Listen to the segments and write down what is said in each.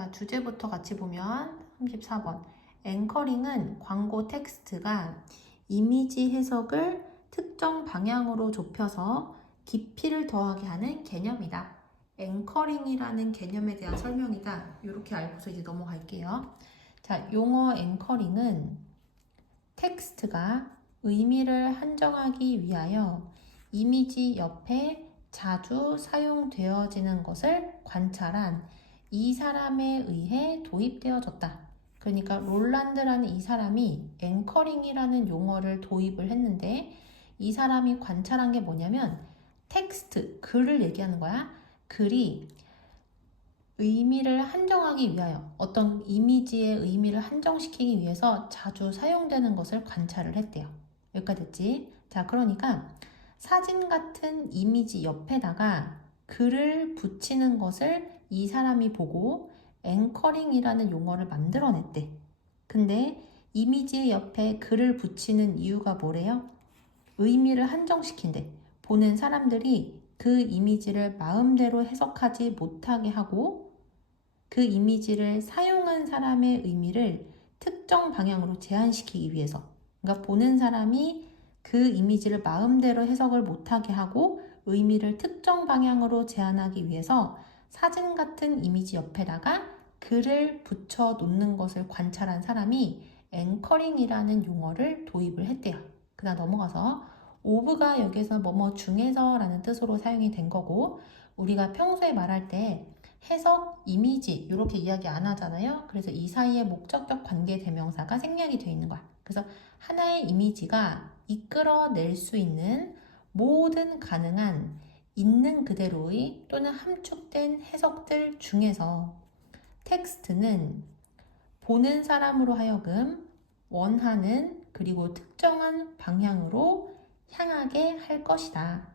자, 주제부터 같이 보면 34번. 앵커링은 광고 텍스트가 이미지 해석을 특정 방향으로 좁혀서 깊이를 더하게 하는 개념이다. 앵커링이라는 개념에 대한 설명이다. 이렇게 알고서 이제 넘어갈게요. 자, 용어 앵커링은 텍스트가 의미를 한정하기 위하여 이미지 옆에 자주 사용되어지는 것을 관찰한 이 사람에 의해 도입되어졌다. 그러니까 롤란드라는 이 사람이 앵커링이라는 용어를 도입을 했는데 이 사람이 관찰한 게 뭐냐면 텍스트, 글을 얘기하는 거야. 글이 의미를 한정하기 위하여 어떤 이미지의 의미를 한정시키기 위해서 자주 사용되는 것을 관찰을 했대요. 여기까지 됐지? 자, 그러니까 사진 같은 이미지 옆에다가 글을 붙이는 것을 이 사람이 보고 앵커링이라는 용어를 만들어냈대. 근데 이미지 옆에 글을 붙이는 이유가 뭐래요? 의미를 한정시킨대. 보는 사람들이 그 이미지를 마음대로 해석하지 못하게 하고 그 이미지를 사용한 사람의 의미를 특정 방향으로 제한시키기 위해서. 그러니까 보는 사람이 그 이미지를 마음대로 해석을 못하게 하고 의미를 특정 방향으로 제한하기 위해서 사진 같은 이미지 옆에다가 글을 붙여 놓는 것을 관찰한 사람이 앵커링이라는 용어를 도입을 했대요. 그 다음 넘어가서 of가 여기서 뭐뭐 중에서 라는 뜻으로 사용이 된 거고 우리가 평소에 말할 때 해석, 이미지 이렇게 이야기 안 하잖아요. 그래서 이 사이에 목적격 관계 대명사가 생략이 되어 있는 거야. 그래서 하나의 이미지가 이끌어낼 수 있는 모든 가능한 있는 그대로의 또는 함축된 해석들 중에서 텍스트는 보는 사람으로 하여금 원하는 그리고 특정한 방향으로 향하게 할 것이다.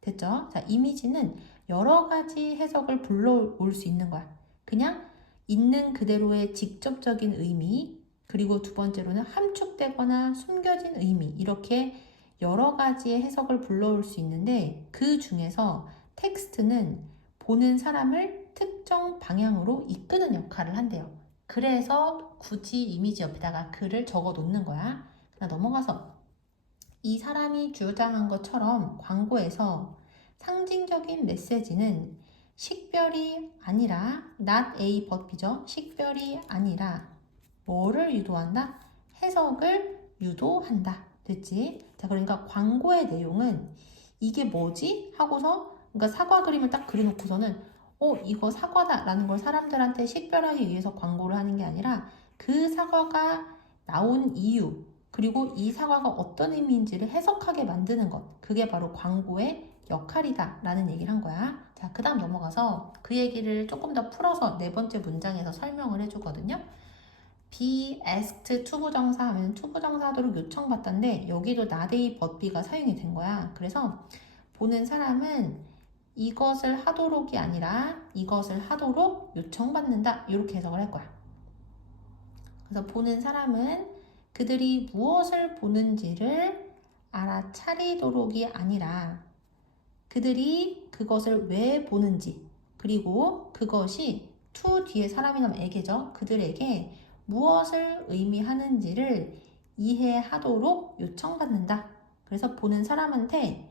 됐죠? 자, 이미지는 여러 가지 해석을 불러올 수 있는 거야. 그냥 있는 그대로의 직접적인 의미, 그리고 두 번째로는 함축되거나 숨겨진 의미, 이렇게 여러 가지의 해석을 불러올 수 있는데 그 중에서 텍스트는 보는 사람을 특정 방향으로 이끄는 역할을 한대요. 그래서 굳이 이미지 옆에다가 글을 적어 놓는 거야. 넘어가서 이 사람이 주장한 것처럼 광고에서 상징적인 메시지는 식별이 아니라 not A but B죠. 식별이 아니라 뭐를 유도한다? 해석을 유도한다. 됐지? 자, 그러니까 광고의 내용은 이게 뭐지? 하고서 그러니까 사과 그림을 딱 그려놓고서는 이거 사과다 라는 걸 사람들한테 식별하기 위해서 광고를 하는 게 아니라 그 사과가 나온 이유 그리고 이 사과가 어떤 의미인지를 해석하게 만드는 것 그게 바로 광고의 역할이다 라는 얘기를 한 거야. 자, 그 다음 넘어가서 그 얘기를 조금 더 풀어서 네 번째 문장에서 설명을 해주거든요. be asked 투부정사 하면 투부정사도록 요청받던데 여기도 not A but B가 사용이 된 거야. 그래서 보는 사람은 이것을 하도록이 아니라 이것을 하도록 요청받는다 이렇게 해석을 할 거야. 그래서 보는 사람은 그들이 무엇을 보는지를 알아차리도록이 아니라 그들이 그것을 왜 보는지 그리고 그것이 to 뒤에 사람이 나면 에게죠. 그들에게 무엇을 의미하는지를 이해하도록 요청받는다. 그래서 보는 사람한테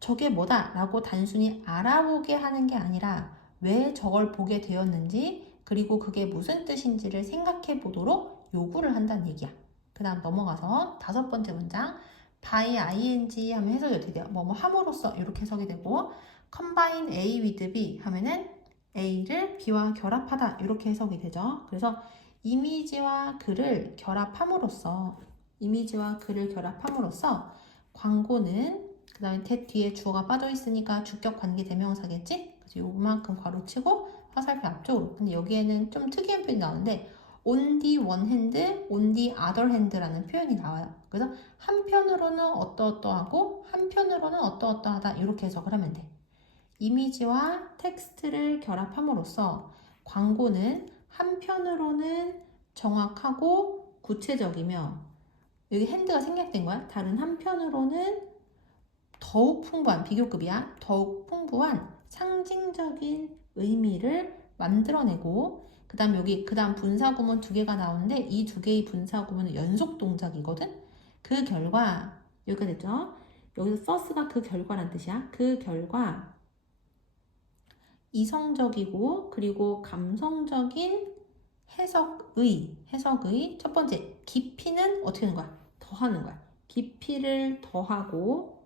저게 뭐다 라고 단순히 알아보게 하는 게 아니라 왜 저걸 보게 되었는지 그리고 그게 무슨 뜻인지를 생각해 보도록 요구를 한다는 얘기야. 그 다음 넘어가서 다섯 번째 문장 by ing 하면 해석이 어떻게 돼요? 뭐뭐 함으로써 이렇게 해석이 되고 combine A with B 하면은 A를 B와 결합하다 이렇게 해석이 되죠. 그래서 이미지와 글을 결합함으로써 광고는 그 다음에 that 뒤에 주어가 빠져 있으니까 주격 관계 대명사겠지? 그래서 요만큼 괄호치고 화살표 앞쪽으로. 근데 여기에는 좀 특이한 표현이 나오는데 on the one hand, on the other hand라는 표현이 나와요. 그래서 한편으로는 어떠어떠하고 한편으로는 어떠어떠하다 이렇게 해석을 하면 돼. 이미지와 텍스트를 결합함으로써 광고는 한편으로는 정확하고 구체적이며 여기 핸드가 생략된 거야. 다른 한편으로는 더욱 풍부한 비교급이야. 더욱 풍부한 상징적인 의미를 만들어내고 그 다음 여기 그 다음 분사구문 두 개가 나오는데 이 두 개의 분사구문은 연속 동작이거든. 그 결과 여기가 됐죠. 여기서 thus가 그 결과란 뜻이야. 그 결과 이성적이고 그리고 감성적인 해석의 첫 번째 깊이는 어떻게 하는 거야? 더하는 거야. 깊이를 더하고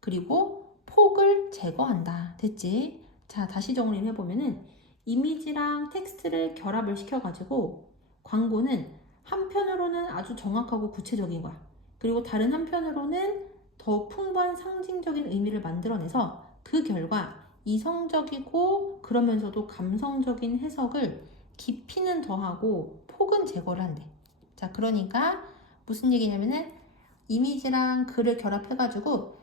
그리고 폭을 제거한다. 됐지? 자, 다시 정리를 해보면은 이미지랑 텍스트를 결합을 시켜가지고 광고는 한편으로는 아주 정확하고 구체적인 거야. 그리고 다른 한편으로는 더 풍부한 상징적인 의미를 만들어내서 그 결과 이성적이고 그러면서도 감성적인 해석을 깊이는 더하고 폭은 제거를 한대. 자, 그러니까 무슨 얘기냐면은 이미지랑 글을 결합해가지고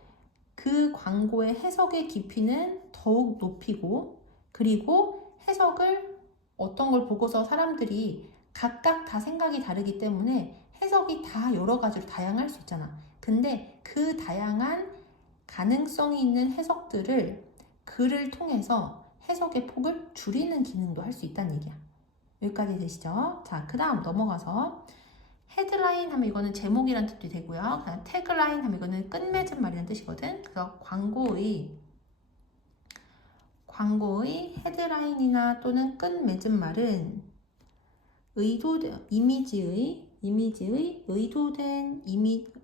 그 광고의 해석의 깊이는 더욱 높이고 그리고 해석을 어떤 걸 보고서 사람들이 각각 다 생각이 다르기 때문에 해석이 다 여러 가지로 다양할 수 있잖아. 근데 그 다양한 가능성이 있는 해석들을 글을 통해서 해석의 폭을 줄이는 기능도 할 수 있다는 얘기야. 여기까지 되시죠? 자, 그 다음 넘어가서 헤드라인 하면 이거는 제목이란 뜻도 되고요. 그다음 태그라인 하면 이거는 끝맺은 말이라는 뜻이거든. 그래서 광고의 헤드라인이나 또는 끝맺은 말은 이미지의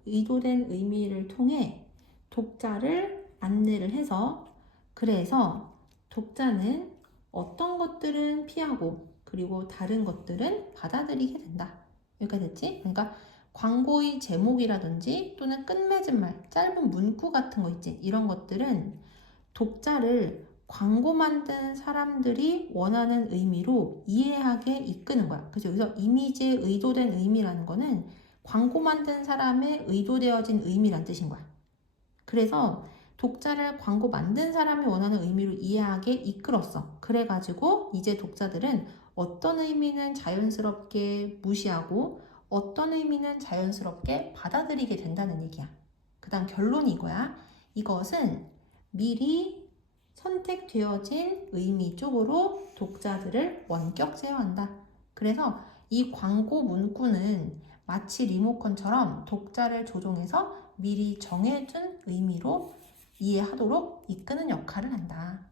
의도된 의미를 통해 독자를 안내를 해서 그래서 독자는 어떤 것들은 피하고 그리고 다른 것들은 받아들이게 된다. 여기까지 됐지? 그러니까 광고의 제목이라든지 또는 끝맺은 말, 짧은 문구 같은 거 있지? 이런 것들은 독자를 광고 만든 사람들이 원하는 의미로 이해하게 이끄는 거야. 그래서 여기서 이미지의 의도된 의미라는 거는 광고 만든 사람의 의도되어진 의미란 뜻인 거야. 그래서 독자를 광고 만든 사람이 원하는 의미로 이해하게 이끌었어. 그래가지고 이제 독자들은 어떤 의미는 자연스럽게 무시하고 어떤 의미는 자연스럽게 받아들이게 된다는 얘기야. 그 다음 결론이 이거야. 이것은 미리 선택되어진 의미 쪽으로 독자들을 원격 제어한다. 그래서 이 광고 문구는 마치 리모컨처럼 독자를 조종해서 미리 정해둔 의미로 이해하도록 이끄는 역할을 한다.